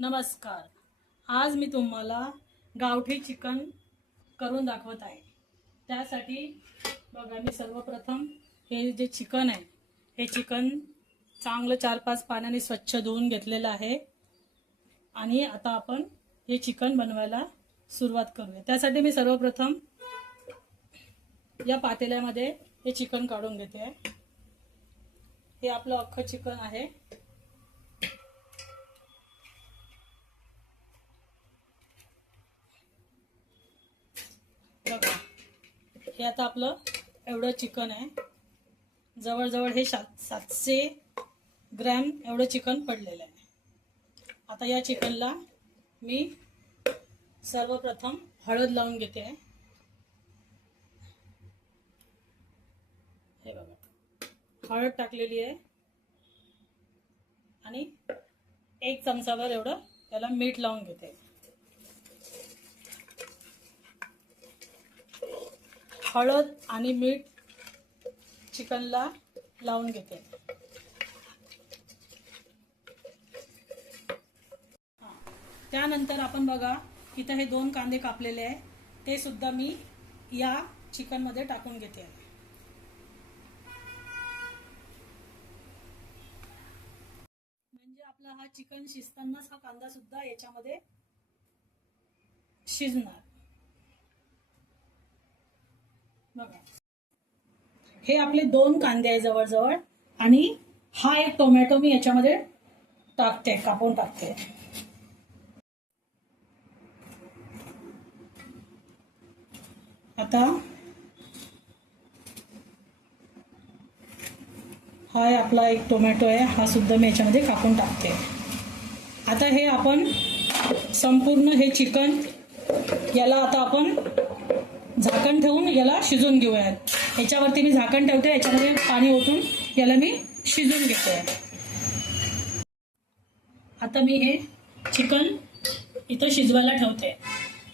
नमस्कार. आज मी तुम्हाला गावठी चिकन करून दाखवत आहे. त्यासाठी बघा मी सर्वप्रथम हे जे चिकन आहे हे चिकन चांगलं चार पाच पाण्याने स्वच्छ धुवून घेतलेलं आहे. आणि आता आपण हे चिकन बनवायला सुरुवात करूया. त्यासाठी मी सर्वप्रथम या पातेल्यामध्ये हे चिकन काढून घेते. हे आपलं अख्खं चिकन आहे बघा हे आता आपलं एवढं चिकन आहे. जवळजवळ हे सात सातशे ग्रॅम एवढं चिकन पडलेलं आहे. आता या चिकनला मी सर्वप्रथम हळद लावून घेते. आहे हे बघा. हळद टाकलेली आहे. आणि एक चमचाभर एवढं त्याला मीठ लावून घेते. हळद आणि मीठ चिकनला लावून घेते. त्यानंतर आपण बघा इथं हे दोन कांदे कापलेले आहे. ते सुद्धा मी या चिकनमध्ये टाकून घेते. आहे म्हणजे आपला हा चिकन शिजतानाच हा कांदा सुद्धा याच्यामध्ये शिजणार. बघा हे आपले दोन कांदे आहे जवळजवळ. आणि हा एक टोमॅटो मी याच्यामध्ये टाकते कापून टाकते. आता हा आपला एक टोमॅटो आहे हा सुद्धा मी याच्यामध्ये कापून टाकते. आता हे आपण संपूर्ण हे चिकन याला आता आपण झाकण ठेवून याला शिजवून घेऊयात याच्यावरती मी झाकण ठेवते याच्यामध्ये पाणी ओतून याला मी शिजवून घेते. आता मी हे चिकन इथं शिजवायला ठेवते.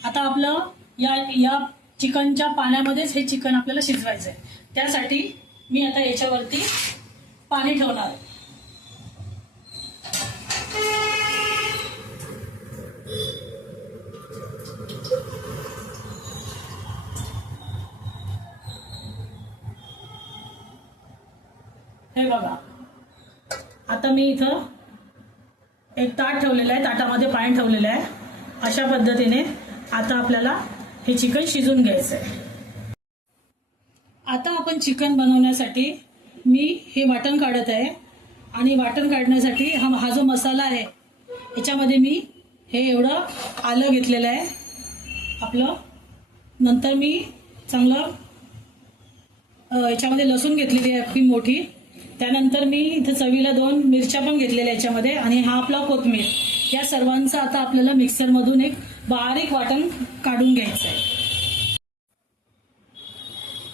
आता आपलं या या चिकनच्या पाण्यामध्येच हे चिकन आपल्याला शिजवायचं आहे त्यासाठी मी आता याच्यावरती पाणी ठेवणार आहे. हे बघा. आता मी इथं एक ताट ठेवलेलं आहे ताटामध्ये पाणी ठेवलेलं आहे. अशा पद्धतीने आता आपल्याला हे चिकन शिजून घ्यायचं आहे आता आपण चिकन बनवण्यासाठी मी हे वाटण काढत आहे आणि वाटण काढण्यासाठी हा हा जो मसाला आहे याच्यामध्ये मी हे एवढं आलं घेतलेलं आहे. आपलं नंतर मी चांगलं याच्यामध्ये लसूण घेतलेली आहे अख्खी मोठी. त्यानंतर मी इथे चवीला दोन मिरच्या पण घेतलेल्या याच्यामध्ये आणि हा आपला कोथमीर. या सर्वांचं आता आपल्याला मिक्सरमधून एक बारीक वाटण काढून घ्यायचं आहे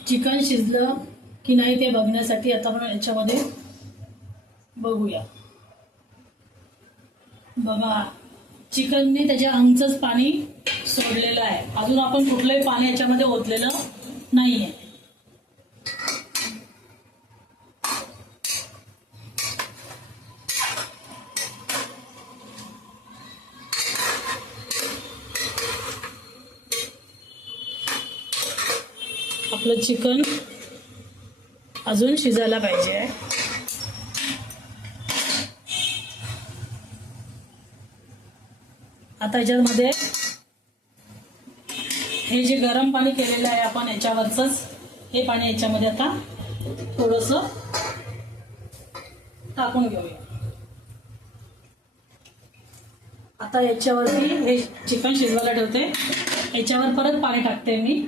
चिकन शिजलं की नाही ते बघण्यासाठी आता आपण याच्यामध्ये बघूया. बघा चिकनने त्याच्या अंगचंच पाणी सोडलेलं आहे. अजून आपण कुठलंही पाणी याच्यामध्ये ओतलेलं नाही आहे आपलं चिकन अजून शिजायला पाहिजे. आता याच्यामध्ये हे जे गरम पाणी केलेलं आहे आपण याच्यावरच हे पाणी याच्यामध्ये आता थोडस टाकून घेऊया. आता याच्यावरती हे चिकन शिजवायला ठेवते. याच्यावर परत पाणी टाकते मी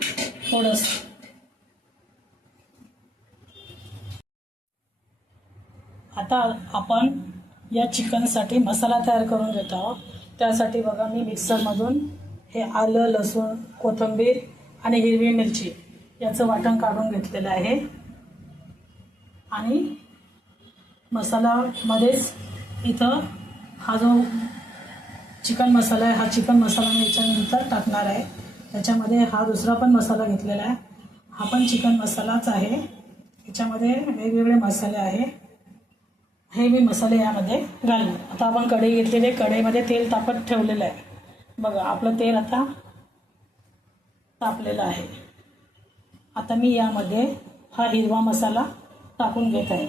थोडंसं. आता आपण या चिकनसाठी मसाला तयार करून घेत. आहोत त्यासाठी बघा मी मिक्सरमधून हे आलं लसूण कोथिंबीर आणि हिरवी मिरची याचं वाटण काढून घेतलेलं आहे. आणि मसालामध्येच इथं हा जो चिकन मसाला आहे हा चिकन मसाला मी याच्यानंतर टाकणार आहे. त्याच्यामध्ये हा दुसरा पण मसाला घेतलेला आहे. हा पण चिकन मसालाच आहे. याच्यामध्ये वेगवेगळे मसाले आहे. हे मी मसाले यामध्ये घालणार. आता आपण कढई घेतलेली आहे. कढईमध्ये तेल तापत ठेवलेलं आहे. बघा आपलं तेल आता तापलेलं आहे. आता मी यामध्ये हा हिरवा मसाला टाकून घेत आहे.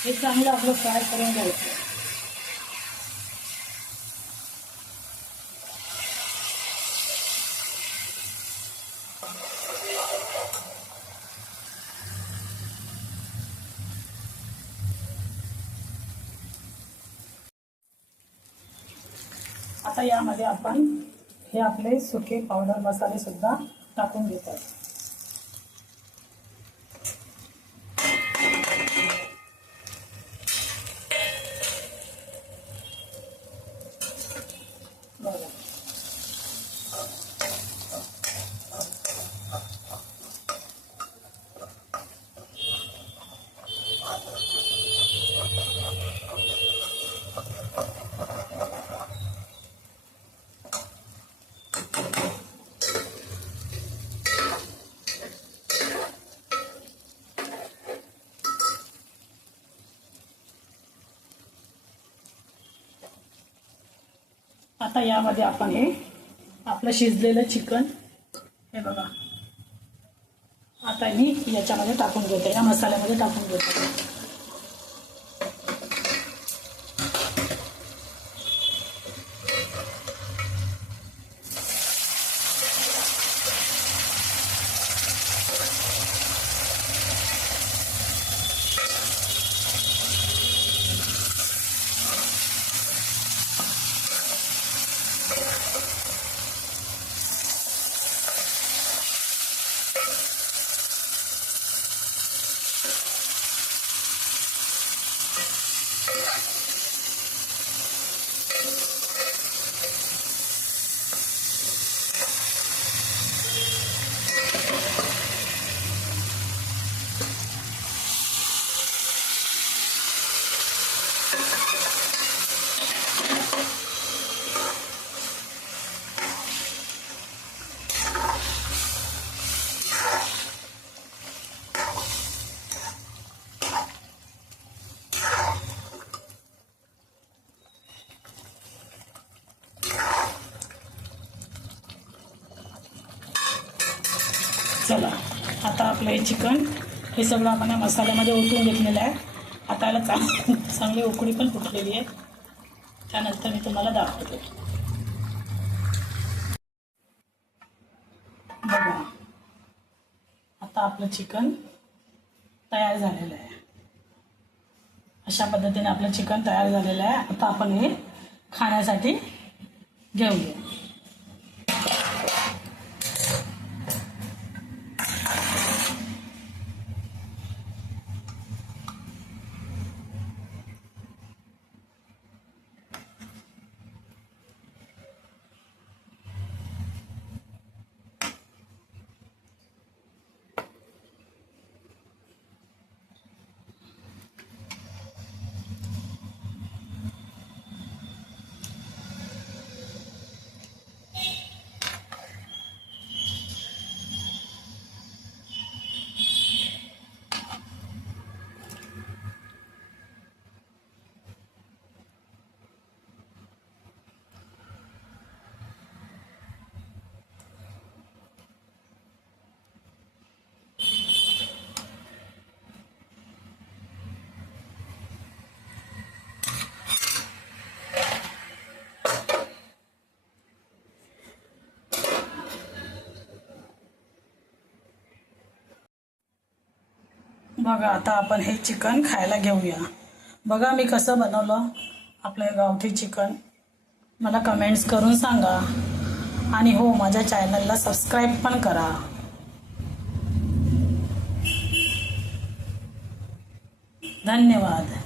हे चांगलं आपलं फ्राय करून घ्यायचं आता यामध्ये आपण हे आपले सुके पावडर मसाले सुद्धा टाकून घेतात आता यामध्ये आपण हे आपलं शिजलेलं चिकन हे बघा. आता मी याच्यामध्ये टाकून घेते या मसाल्यामध्ये टाकून घेते चला आता आपलं हे चिकन. हे सगळं आपण या मसाल्यामध्ये ओतून घेतलेलं आहे. आता याला चांग चांगली उकळी पण फुटलेली आहे. त्यानंतर मी तुम्हाला दाखवते. बघा. आता आपलं चिकन तयार झालेलं आहे. अशा पद्धतीने आपलं चिकन तयार झालेलं आहे. आता आपण हे खाण्यासाठी घेऊया. बघा आता आपण हे चिकन खायला घेऊया. बघा मी कसं बनवलं आपलं गावठी चिकन. मला कमेंट्स करून सांगा. आणि हो माझ्या चॅनलला सबस्क्राईब पण करा. धन्यवाद.